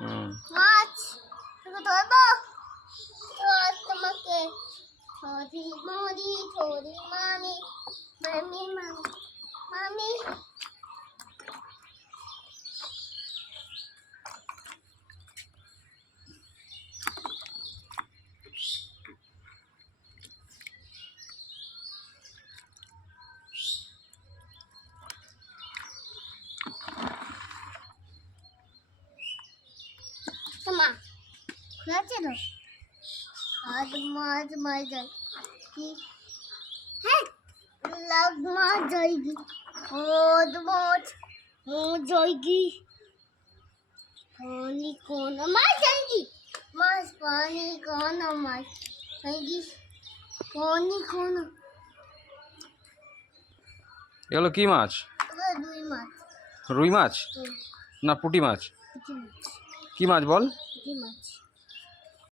মাছ তুমি ধরবো তো তোমাকে ছোটি মরি ছোটি মামি মামি মামি মামি মা খুলেছে তো আজ মাছ মার যায় কি হ্যাঁ লাগ মাছ যায়গি ও মাছ ও যায়গি पानी कौन मार जाएगी मास पानी कौन मार जाएगी पानी कौन এগুলো কি মাছ? रुई माछ রুই মাছ না পুঁটি মাছ? কি মাছ বল? पुटी माछ